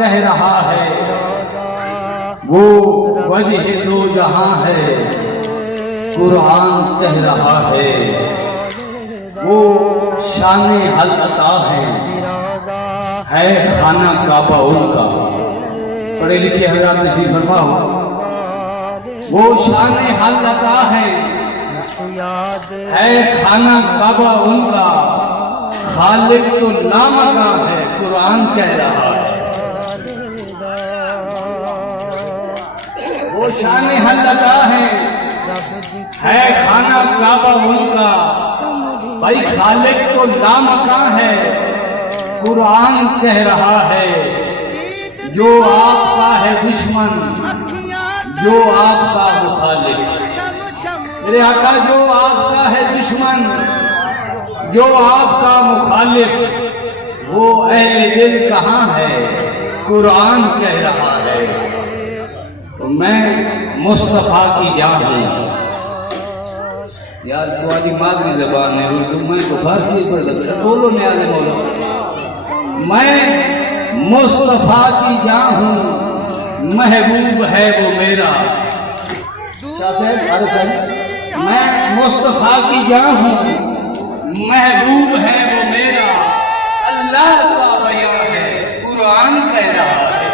کہہ رہا ہے، وہ وجہ دو جہاں ہے، قرآن کہہ رہا ہے، وہ شان حل عطا ہے خانہ کعبہ ان کا۔ پڑھے لکھے حضرات تشریف فرما ہو، وہ شان حل عطا ہے خانہ کعبہ ان کا، خالق تو لامکاں ہے، قرآن کہہ رہا ہے۔ وہ شان حل عطا ہے خانہ کعبہ ان کا، بھائی خالق تو لامکاں ہے، قرآن کہہ رہا ہے۔ جو آپ کا ہے دشمن، جو آپ کا مخالف، میرے آقا جو آپ کا ہے دشمن، جو آپ کا مخالف، وہ اہل دل کہاں ہے، قرآن کہہ رہا ہے۔ تو میں مصطفیٰ کی جان ہوں، یار تمہاری مادری زبان ہے اردو، میں تو فارسی پڑھ رہا بولو نیاز مولا۔ میں مصطفیٰ کی جان ہوں، محبوب ہے وہ میرا۔ شاہ صاحب عارف صاحب، میں مصطفیٰ کی جان ہوں، محبوب ہے وہ میرا، اللہ کا بیان ہے، قرآن کہہ رہا ہے۔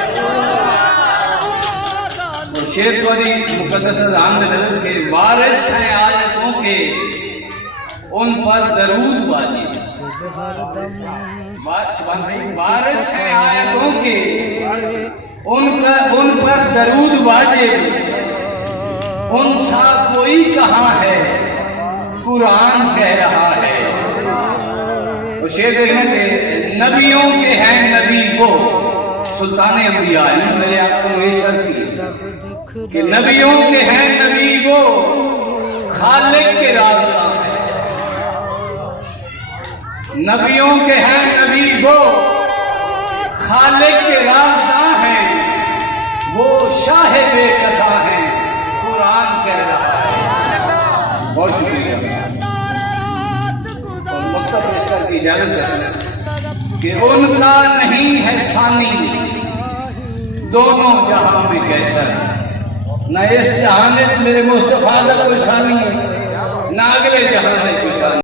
شیخ توری مقدس اذان میں نظر کے وارث ہیں آیتوں کے، ان پر درود واجب۔ وارث ہیں آیتوں کے، ان پر درود واجب، ان سا کوئی کہاں ہے، قرآن کہہ رہا ہے۔ تو شیخ دیکھنا کہ نبیوں کے ہیں نبی وہ، سلطان انبیاء ہیں، میرے آپ کو یہ شرط کی کہ نبیوں کے ہیں نبی وہ، خالق کے رازداں ہیں۔ نبیوں کے ہیں نبی وہ، خالق کے رازداں ہیں، وہ شاہ بے کسا ہیں، قرآن کہہ رہا ہے۔ بہت شکریہ اور مکتب پیش کر کی اجازت چاہیے کہ ان کا نہیں ہے ثانی، دونوں جہاں میں کیسا ہے، نہ اس جہاں میں میرے مصطفیٰ کا کوئی ثانی ہے، نہ اگلے جہاں میں کوئی ثانی۔